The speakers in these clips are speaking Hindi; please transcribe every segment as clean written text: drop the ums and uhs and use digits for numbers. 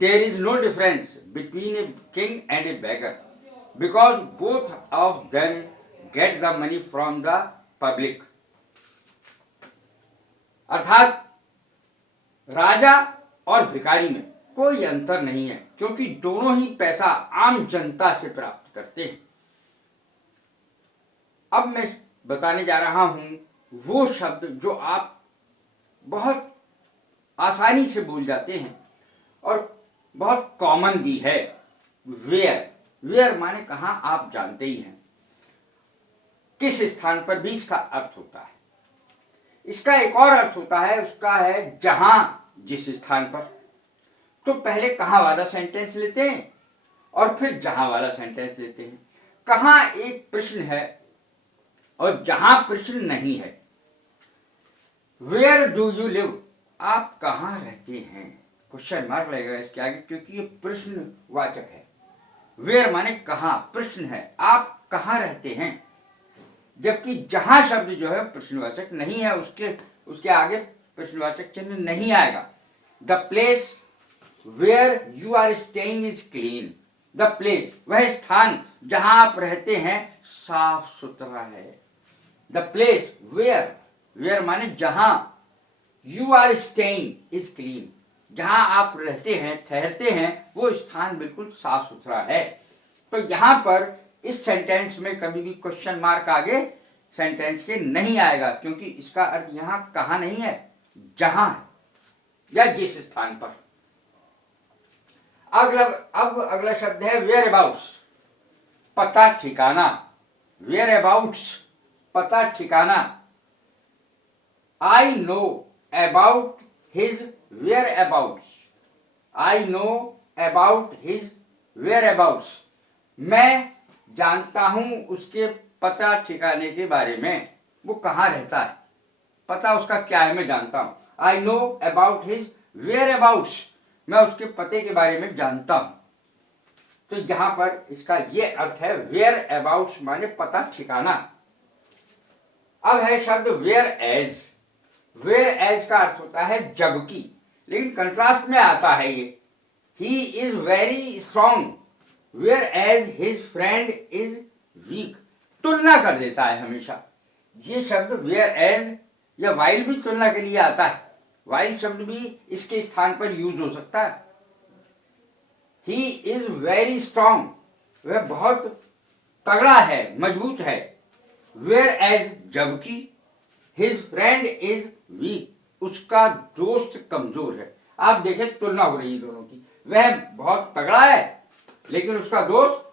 there is no difference between a king and a beggar because both of them get the money from the public. अर्थात राजा और भिखारी में कोई अंतर नहीं है क्योंकि दोनों ही पैसा आम जनता से प्राप्त करते हैं। अब मैं बताने जा रहा हूं वो शब्द जो आप बहुत आसानी से भूल जाते हैं और बहुत कॉमन भी है। वेयर, वेयर माने कहां, आप जानते ही हैं। किस स्थान पर भी इसका अर्थ होता है। इसका एक और अर्थ होता है, उसका है जहां, जिस स्थान पर। तो पहले कहां वाला सेंटेंस लेते हैं और फिर जहां वाला सेंटेंस लेते हैं। कहां एक प्रश्न है और जहां प्रश्न नहीं है। वेयर डू यू लिव, आप कहां रहते हैं, क्वेश्चन मार्क लगेगा इसके आगे क्योंकि ये प्रश्नवाचक है। वेयर माने कहां, प्रश्न है, आप कहां रहते हैं। जबकि जहां शब्द जो है प्रश्नवाचक नहीं है, उसके आगे प्रश्नवाचक चिन्ह नहीं आएगा। The place where you are staying is clean. The place, वह स्थान जहां आप रहते हैं साफ सुथरा है। द प्लेस वेयर, वेयर माने जहां, you are staying is clean, जहां आप रहते हैं, ठहरते हैं, वो स्थान बिल्कुल साफ सुथरा है। तो यहां पर इस सेंटेंस में कभी भी क्वेश्चन मार्क आगे सेंटेंस के नहीं आएगा क्योंकि इसका अर्थ यहां कहां नहीं है, जहां है या जिस स्थान पर। अब अगला शब्द है वेयर अबाउट्स, पता ठिकाना। वेयर अबाउट्स, पता ठिकाना। I know about his whereabouts. I know about his whereabouts, मैं जानता हूं उसके पता ठिकाने के बारे में, वो कहां रहता है, पता उसका क्या है मैं जानता हूं। I know about his whereabouts, मैं उसके पते के बारे में जानता हूं। तो यहां पर इसका ये अर्थ है वेयर अबाउट्स माने पता ठिकाना। अब है शब्द वेयर एज। वेयर एज का अर्थ होता है जबकि, लेकिन कंट्रास्ट में आता है ये। He is very strong whereas his friend is weak, तुलना कर देता है हमेशा। ये शब्द वेयर एज या वाइल भी तुलना के लिए आता है। वाइल शब्द भी इसके स्थान पर यूज हो सकता है। ही इज वेरी स्ट्रॉन्ग, वह बहुत तगड़ा है, मजबूत है। वेयर एज जबकि हिज फ्रेंड इज वीक, उसका दोस्त कमजोर है। आप देखें तुलना हो रही है दोनों की। वह बहुत तगड़ा है लेकिन उसका दोस्त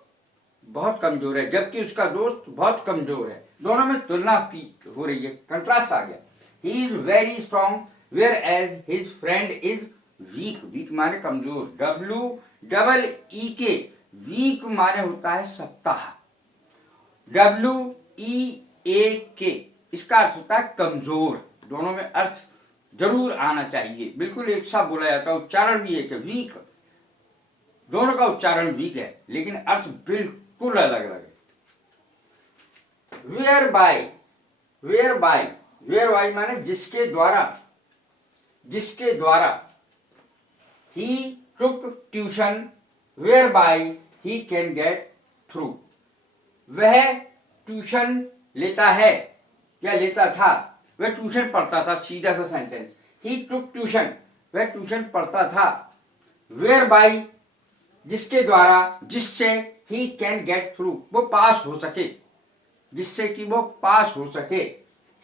बहुत कमजोर है, जबकि उसका दोस्त बहुत कमजोर है। दोनों में तुलना की हो रही है, कंट्रास्ट आ गया। He is very strong whereas his friend is weak. Weak माने कमजोर, WEEK, वीक माने होता है सप्ताह। WEAK, इसका अर्थ होता है कमजोर। दोनों में अर्थ जरूर आना चाहिए, बिल्कुल एक सा बोला जाता है, उच्चारण भी एक है। वीक, दोनों का उच्चारण वीक है लेकिन अर्थ बिल्कुल अलग अलग है। Whereby, whereby, whereby माने जिसके द्वारा, जिसके द्वारा। He took tuition whereby he can get through, वह ट्यूशन लेता है या लेता था, वह ट्यूशन पढ़ता था। सीधा सा सेंटेंस, ही टुक ट्यूशन, वह ट्यूशन पढ़ता था। वेयर बाय, जिसके द्वारा, जिससे, ही कैन गेट थ्रू, वो पास हो सके, जिससे कि वो पास हो सके।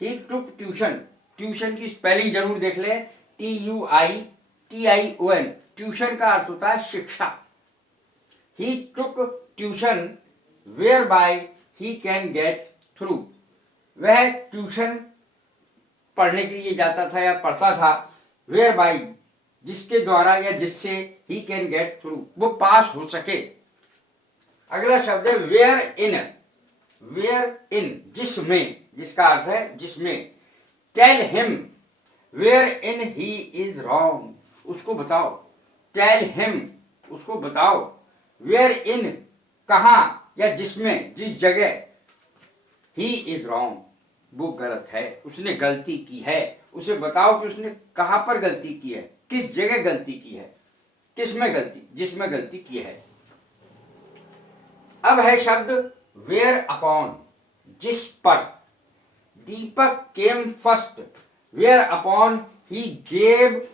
ही टुक ट्यूशन, ट्यूशन की स्पेलिंग जरूर देख ले, TUITION, ट्यूशन का अर्थ होता है शिक्षा। He took tuition whereby he can get through, वह ट्यूशन पढ़ने के लिए जाता था या पढ़ता था। वेयर बाय, जिसके द्वारा या जिससे, ही कैन गेट थ्रू, वो पास हो सके। अगला शब्द है वेयर इन। वेयर इन, जिसमें, जिसका अर्थ है जिसमें। Tell him wherein he is wrong, उसको बताओ। टेल हिम, उसको बताओ। वेयर इन, कहां या जिसमें, जिस जगह। ही इज रॉन्ग, वो गलत है, उसने गलती की है। उसे बताओ कि उसने कहां पर गलती की है, किस जगह गलती की है। किसमें गलती, जिसमें गलती की है। अब है शब्द वेयर अपॉन, जिस पर। Deepak came first whereupon he gave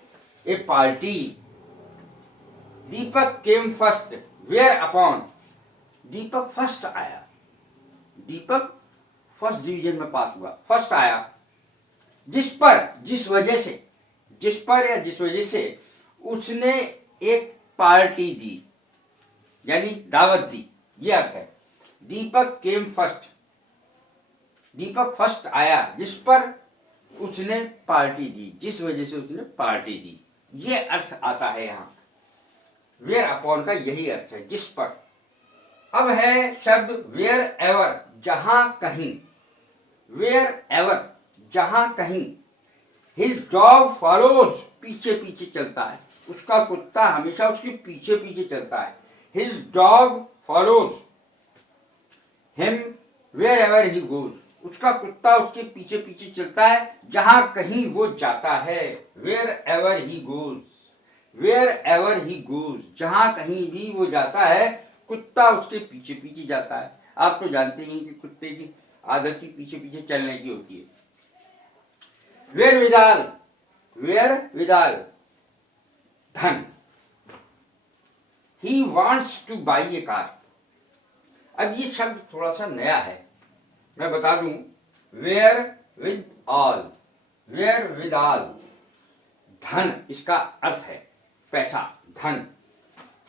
a party. Deepak came first whereupon, Deepak first आया, दीपक फर्स्ट डिवीजन में पास हुआ, फर्स्ट आया। जिस पर, जिस वजह से, जिस पर या जिस वजह से उसने एक पार्टी दी, यानी दावत दी, ये अर्थ है। दीपक केम फर्स्ट, दीपक फर्स्ट आया जिस पर उसने पार्टी दी, जिस वजह से उसने पार्टी दी, ये अर्थ आता है यहां। वेयर अपॉन का यही अर्थ है, जिस पर। अब है शब्द वेयर एवर, जहां कहीं। वेयर एवर, जहां कहीं। हिज डॉग फॉलोज, पीछे पीछे चलता है, उसका कुत्ता हमेशा उसके पीछे पीछे चलता है। His dog follows him wherever he goes, उसका कुत्ता उसके पीछे पीछे चलता है जहां कहीं वो जाता है। Wherever he goes, wherever he goes, जहां कहीं भी वो जाता है कुत्ता उसके पीछे पीछे जाता है। आप तो जानते ही कि कुत्ते की आदत ही पीछे पीछे चलने की होती है। वेयर विदाल, वेयर विदाल, धन। He wants to buy a car. अब ये शब्द थोड़ा सा नया है, मैं बता दूं। Wherewithal, wherewithal, धन इसका अर्थ है पैसा, धन।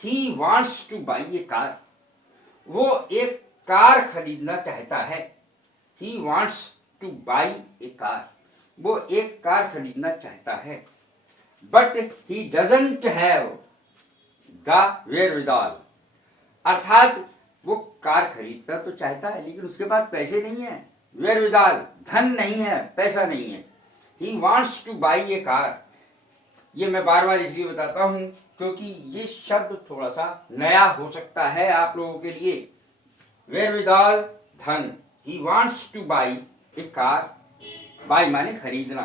He wants to buy a car, वो एक कार खरीदना चाहता है। He wants to buy a car, वो एक कार खरीदना चाहता है। But he doesn't have the wherewithal, अर्थात वो कार खरीदना तो चाहता है लेकिन उसके पास पैसे नहीं है। वेयर विद ऑल, धन नहीं है, पैसा नहीं है। He wants to buy a car, ये मैं बार बार इसलिए बताता हूं क्योंकि ये शब्द थोड़ा सा नया हो सकता है आप लोगों के लिए। वेयर विद ऑल, धन। He wants to buy a car, buy माने खरीदना।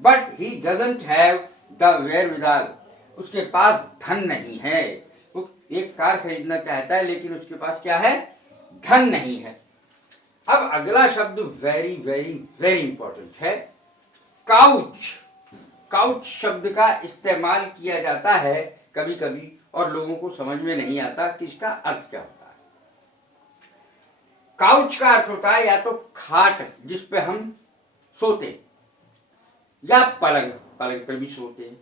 But he doesn't have the wherewithal, उसके पास धन नहीं है। वो एक कार खरीदना चाहता है लेकिन उसके पास क्या है, धन नहीं है। अब अगला शब्द वेरी वेरी वेरी इंपॉर्टेंट है, काउच। काउच शब्द का इस्तेमाल किया जाता है कभी कभी और लोगों को समझ में नहीं आता कि इसका अर्थ क्या होता है। काउच का अर्थ होता है या तो खाट जिस पे हम सोते, या पलंग, पलंग पे भी सोते हैं।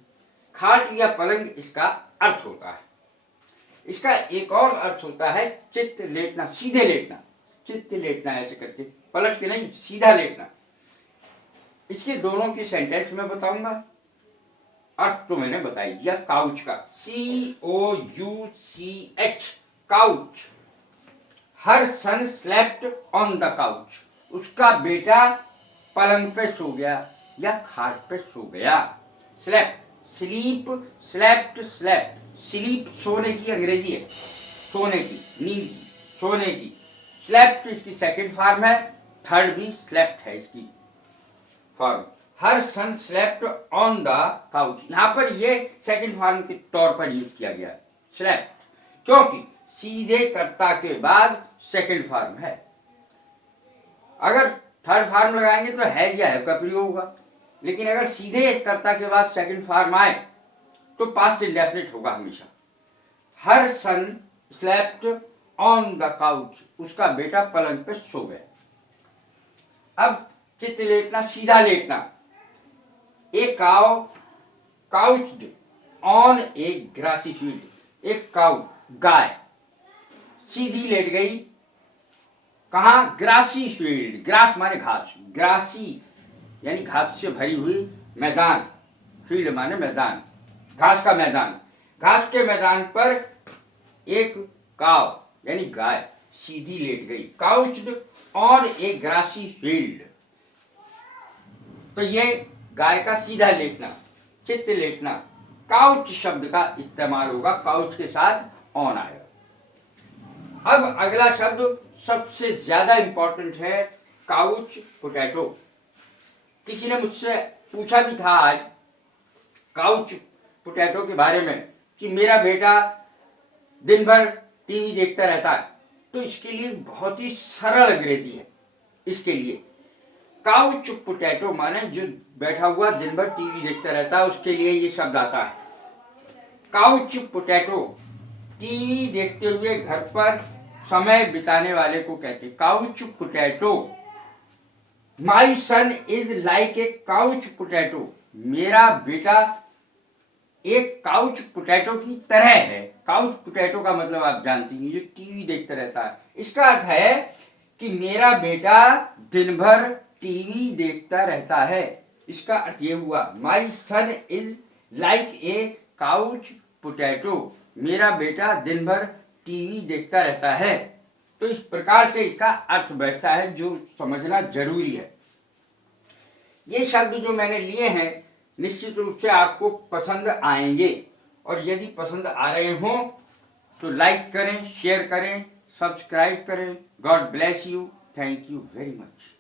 खाट या पलंग इसका अर्थ होता है। इसका एक और अर्थ होता है चित्त लेटना, सीधे लेटना, चित्त लेटना ऐसे करके, पलट के नहीं, सीधा लेटना। इसके दोनों की सेंटेंस में बताऊंगा, अर्थ तो मैंने बता दिया काउच का, COUCH, couch. Her son slept on the couch, उसका बेटा पलंग पे सो गया या खाट पे सो गया। Slept, sleep, slept, slept. Sleep सोने की अंग्रेजी है, सोने की, नींद की, सोने की। स्लेप्ट इसकी सेकंड फॉर्म है, थर्ड भी स्लेप्ट है इसकी form. Her son slept on the couch, यहां पर ये सेकंड फॉर्म के तौर पर यूज किया गया है स्लेप्ट, क्योंकि सीधे कर्ता के बाद सेकंड फॉर्म है। अगर थर्ड फॉर्म लगाएंगे तो है या है का प्रयोग होगा, लेकिन अगर सीधे कर्ता के बाद सेकंड फॉर्म आए तो पास्ट इंडेफिनिट होगा हमेशा। हर son slept on the couch, उसका बेटा पलंग पे सो गया। अब चित्त लेटना, सीधा लेटना। A cow couched on a grassy field, एक काउ, गाय सीधी लेट गई कहा, ग्रासी फील्ड। ग्रास माने घास, ग्रासी यानी घास से भरी हुई मैदान, फील्ड माने मैदान, घास का मैदान। घास के मैदान पर एक काव यानी गाय सीधी लेट गई, काउच्ड ऑन ए ग्रासी फील्ड। तो ये गाय का सीधा लेटना, चित्त लेटना। काउच शब्द का इस्तेमाल होगा, काउच के साथ ऑन आएगा। अब अगला शब्द सबसे ज्यादा इंपॉर्टेंट है, काउच पोटैटो। किसी ने मुझसे पूछा भी था आज काउच पोटैटो के बारे में कि मेरा बेटा दिन भर टीवी देखता रहता है, तो इसके लिए बहुत ही सरल अंग्रेजी है। इसके लिए काउच पोटैटो माने जो बैठा हुआ दिन भर टीवी देखता रहता है, उसके लिए ये शब्द आता है। काउच पोटैटो टीवी देखते हुए घर पर समय बिताने वाले को कहते। Couch potato, my son is like a couch potato, मेरा बेटा एक काउच पोटैटो की तरह है। काउच पोटैटो का मतलब आप जानती हैं, जो टीवी देखता रहता है। इसका अर्थ है कि मेरा बेटा दिन भर टीवी देखता रहता है। इसका अर्थ ये हुआ, my son is like a couch potato, मेरा बेटा दिन भर टीवी देखता रहता है। तो इस प्रकार से इसका अर्थ बैठता है, जो समझना जरूरी है। ये शब्द जो मैंने लिए हैं निश्चित रूप से आपको पसंद आएंगे, और यदि पसंद आ रहे हों तो लाइक करें, शेयर करें, सब्सक्राइब करें। God bless you. Thank you very much.